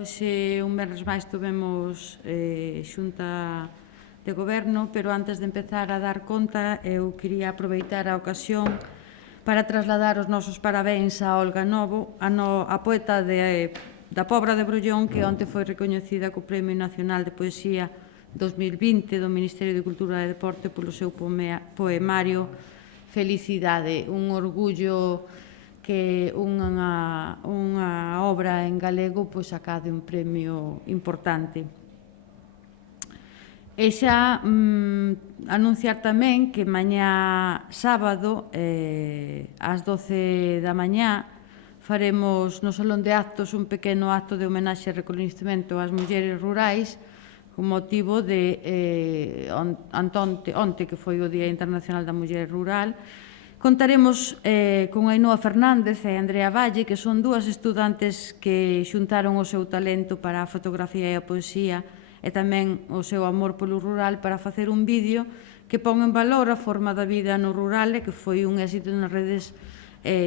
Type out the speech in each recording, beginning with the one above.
Hoxe, un venres máis, tuvemos xunta de goberno, pero antes de empezar a dar conta, eu quería aproveitar a ocasión para trasladar os nosos parabéns a Olga Novo, a poeta da Pobra de Brollón, que onte foi recoñecida co Premio Nacional de Poesía 2020 do Ministerio de Cultura e Deporte polo seu poemario Felicidade, un orgullo que unha obra en galego pois acade un premio importante. E xa anunciar tamén que mañá sábado ás 12 da mañá faremos no Salón de Actos un pequeno acto de homenaxe e recoñecemento ás mulleres rurais con motivo de onte que foi o Día Internacional da Muller Rural. Contaremos con Ainhoa Fernández e Andrea Valle, que son dúas estudantes que xuntaron o seu talento para a fotografía e a poesía e tamén o seu amor polo rural para facer un vídeo que pon en valor a forma da vida no rural e que foi un éxito nas redes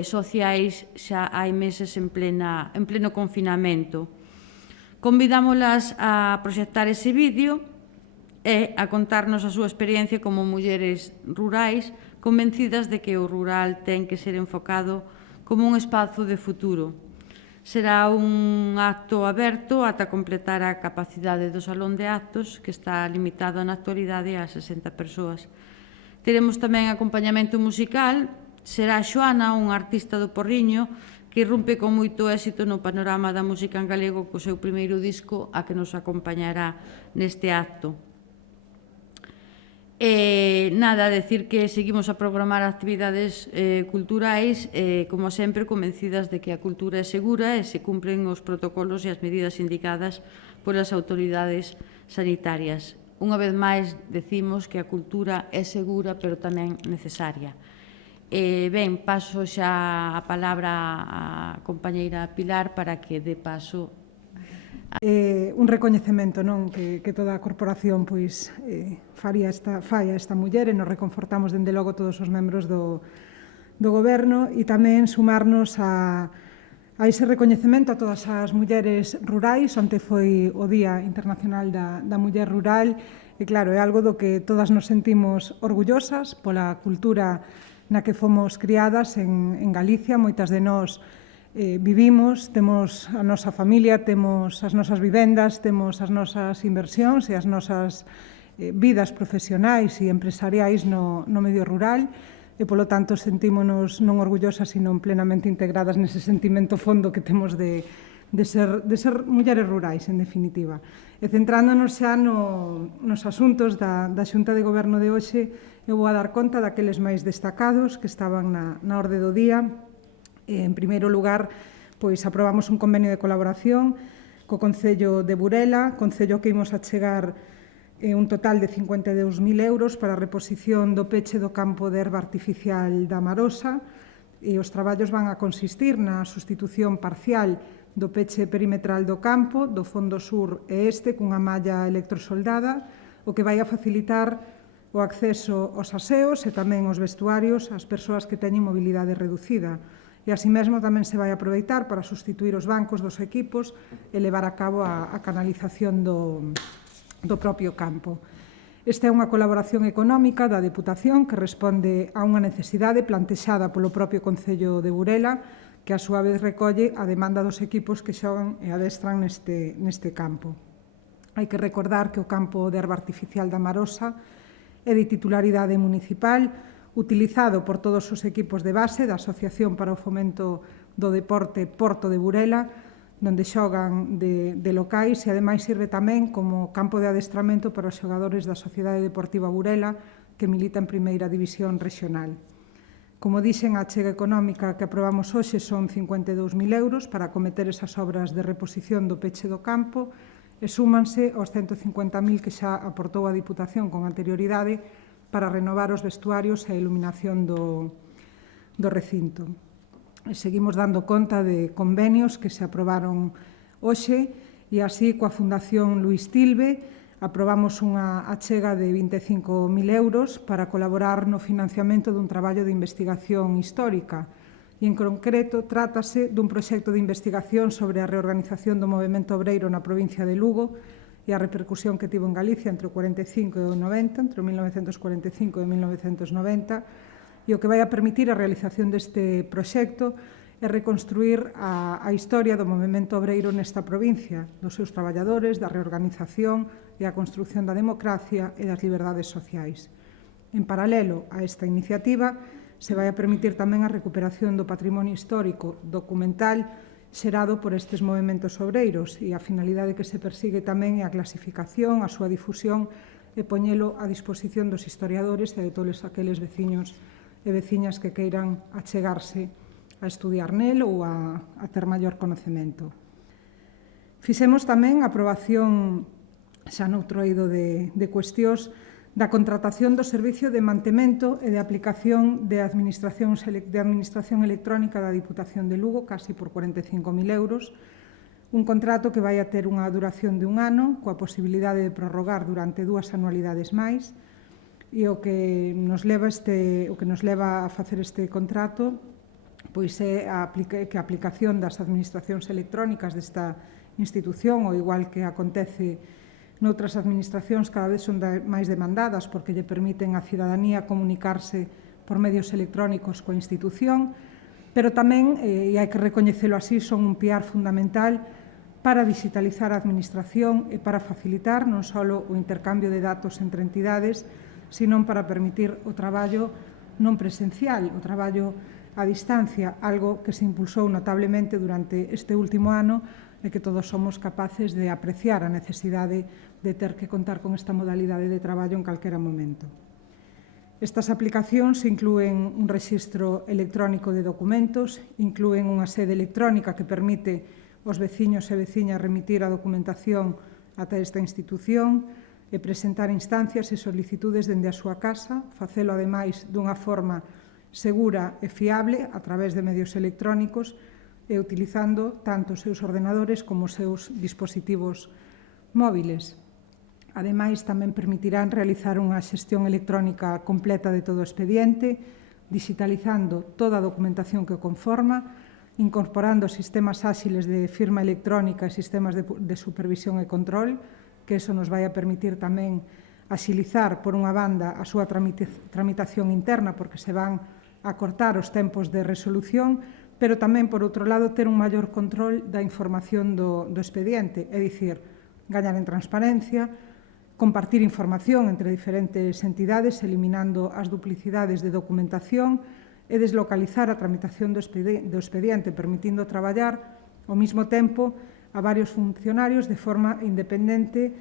sociais xa hai meses en pleno confinamento. Convidámolas a proxectar ese vídeo e a contarnos a súa experiencia como mulleres rurais convencidas de que o rural ten que ser enfocado como un espazo de futuro. Será un acto aberto ata completar a capacidade do Salón de Actos, que está limitado na actualidade a 60 persoas. Teremos tamén acompañamento musical. Será Xoana, unha artista do Porriño, que irrumpe con moito éxito no panorama da música en galego co seu primeiro disco, a que nos acompañará neste acto. Nada, decir que seguimos a programar actividades culturais, como sempre, convencidas de que a cultura é segura e se cumpren os protocolos e as medidas indicadas polas autoridades sanitarias. Unha vez máis, decimos que a cultura é segura, pero tamén necesaria. Ben, paso xa a palabra á compañeira Pilar para que dé paso un recoñecemento, non, que toda a corporación pois fai a esta muller e nos reconfortamos dende logo todos os membros do goberno e tamén sumarnos a ese recoñecemento a todas as mulleres rurais. Onte foi o Día Internacional da Muller Rural e claro, é algo do que todas nos sentimos orgullosas pola cultura na que fomos criadas en Galicia. Moitas de nós vivimos, temos a nosa familia, temos as nosas vivendas, temos as nosas inversións e as nosas vidas profesionais e empresariais no medio rural e, polo tanto, sentímonos non orgullosas, sino plenamente integradas nese sentimento fondo que temos de ser mulleres rurais, en definitiva. E centrándonos xa nos asuntos da Xunta de Goberno de hoxe, eu vou a dar conta daqueles máis destacados que estaban na orde do día. En primeiro lugar, pois aprobamos un convenio de colaboración co Concello de Burela, concello que imos achegar un total de 52.000 euros para a reposición do peche do campo de erva artificial da Marosa, e os traballos van a consistir na sustitución parcial do peche perimetral do campo, do fondo sur e este, cunha malla electrosoldada, o que vai a facilitar o acceso aos aseos e tamén aos vestuarios ás persoas que teñen mobilidade reducida. E así mesmo tamén se vai aproveitar para sustituir os bancos dos equipos e levar a cabo a canalización do propio campo. Esta é unha colaboración económica da Deputación que responde a unha necesidade plantexada polo propio Concello de Burela, que a súa vez recolle a demanda dos equipos que xogan e adestran neste campo. Hai que recordar que o campo de erva artificial da Marosa é de titularidade municipal, utilizado por todos os equipos de base da Asociación para o Fomento do Deporte Porto de Burela, onde xogan de locais e ademais sirve tamén como campo de adestramento para os xogadores da Sociedade Deportiva Burela, que milita en Primeira División Regional. Como dixen, a achega económica que aprobamos hoxe son 52.000 euros para acometer esas obras de reposición do peche do campo e súmanse aos 150.000 que xa aportou a Diputación con anterioridade para renovar os vestuarios e a iluminación do recinto. E seguimos dando conta de convenios que se aprobaron hoxe e así coa Fundación Luís Tilbe aprobamos unha achega de 25.000 euros para colaborar no financiamento dun traballo de investigación histórica e, en concreto, trátase dun proxecto de investigación sobre a reorganización do movemento obreiro na provincia de Lugo e a repercusión que tivo en Galicia entre o 45 e o 90, entre o 1945 e o 1990, e o que vai a permitir a realización deste proxecto é reconstruir a historia do movemento obreiro nesta provincia, dos seus traballadores, da reorganización e a construción da democracia e das liberdades sociais. En paralelo a esta iniciativa, se vai a permitir tamén a recuperación do patrimonio histórico documental xerado por estes movementos obreiros e a finalidade que se persigue tamén é a clasificación, a súa difusión e poñelo a disposición dos historiadores e de todos aqueles veciños e veciñas que queiran achegarse a estudiar nel ou a ter maior conocemento. Fixemos tamén a aprobación, xa noutro eido de cuestións, da contratación do servicio de mantemento e de aplicación de administración electrónica da Diputación de Lugo, casi por 45.000 euros, un contrato que vai a ter unha duración de 1 ano, coa posibilidade de prorrogar durante 2 anualidades máis, e o que nos leva a facer este contrato pois é que a aplicación das administracións electrónicas desta institución, ao igual que acontece noutras administracións, cada vez son máis demandadas porque lle permiten á cidadanía comunicarse por medios electrónicos coa institución, pero tamén, e hai que recoñecelo así, son un piar fundamental para digitalizar a administración e para facilitar non só o intercambio de datos entre entidades, senón para permitir o traballo non presencial, o traballo a distancia, algo que se impulsou notablemente durante este último ano e que todos somos capaces de apreciar a necesidade de ter que contar con esta modalidade de traballo en calquera momento. Estas aplicacións inclúen un rexistro electrónico de documentos, inclúen unha sede electrónica que permite aos veciños e veciñas remitir a documentación ata esta institución e presentar instancias e solicitudes dende a súa casa, facelo ademais dunha forma segura e fiable a través de medios electrónicos e utilizando tanto os seus ordenadores como os seus dispositivos móviles. Ademais, tamén permitirán realizar unha xestión electrónica completa de todo o expediente, digitalizando toda a documentación que o conforma, incorporando sistemas áxiles de firma electrónica e sistemas de supervisión e control, que eso nos vai a permitir tamén axilizar, por unha banda, a súa tramitación interna, porque se van a cortar os tempos de resolución, pero tamén, por outro lado, ter un maior control da información do expediente, é dicir, gañar en transparencia, compartir información entre diferentes entidades, eliminando as duplicidades de documentación e deslocalizar a tramitación do expediente, permitindo traballar ao mesmo tempo a varios funcionarios de forma independente,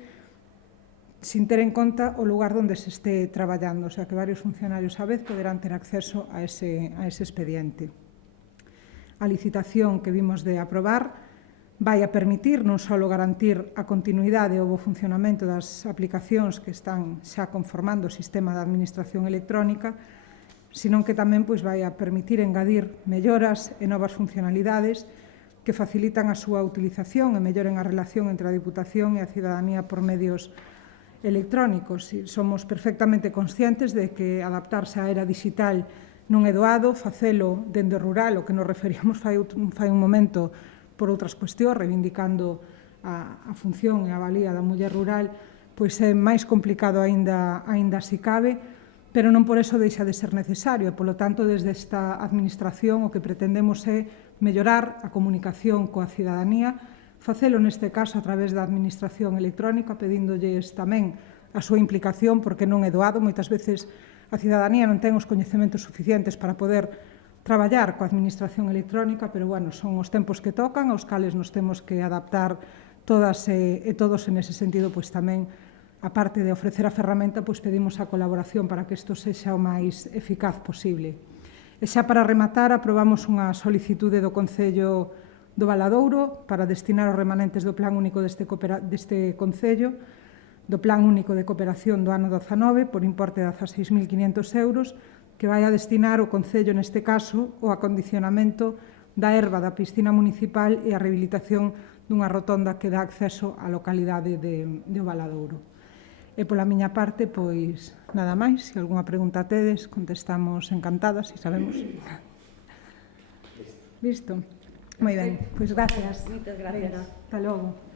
sin ter en conta o lugar onde se este traballando, o sea que varios funcionarios á vez poderán ter acceso a ese expediente. A licitación que vimos de aprobar vai a permitir non só garantir a continuidade ou o funcionamento das aplicacións que están xa conformando o sistema de administración electrónica, senón que tamén vai a permitir engadir melloras e novas funcionalidades que facilitan a súa utilización e melloren a relación entre a Diputación e a cidadanía por medios electrónicos. Somos perfectamente conscientes de que adaptarse á era digital non é doado, facelo dende o rural, o que nos referíamos fai un momento por outras cuestións, reivindicando a función e a valía da muller rural, pois é máis complicado aínda si cabe, pero non por eso deixa de ser necesario. E, polo tanto, desde esta administración o que pretendemos é mellorar a comunicación coa cidadanía, facelo neste caso a través da administración electrónica, pedíndolles tamén a súa implicación, porque non é doado. Moitas veces a cidadanía non ten os coñecementos suficientes para poder traballar coa administración electrónica, pero, son os tempos que tocan, aos cales nos temos que adaptar todas e todos en ese sentido, tamén, a parte de ofrecer a ferramenta, pedimos a colaboración para que isto sexa o máis eficaz posible. E xa para rematar, aprobamos unha solicitude do Concello do Valadouro para destinar os remanentes do Plan Único deste Concello, do Plan Único de Cooperación do ano 19, por importe de 16.500 euros, que vai a destinar o Concello, neste caso, o acondicionamento da herba da piscina municipal e a rehabilitación dunha rotonda que dá acceso á localidade de Valadouro. E pola miña parte, nada máis. Se algunha pregunta tedes, contestamos encantadas, se sabemos. Visto? Moi ben, pois gracias. Moitas gracias. Venga, hasta logo.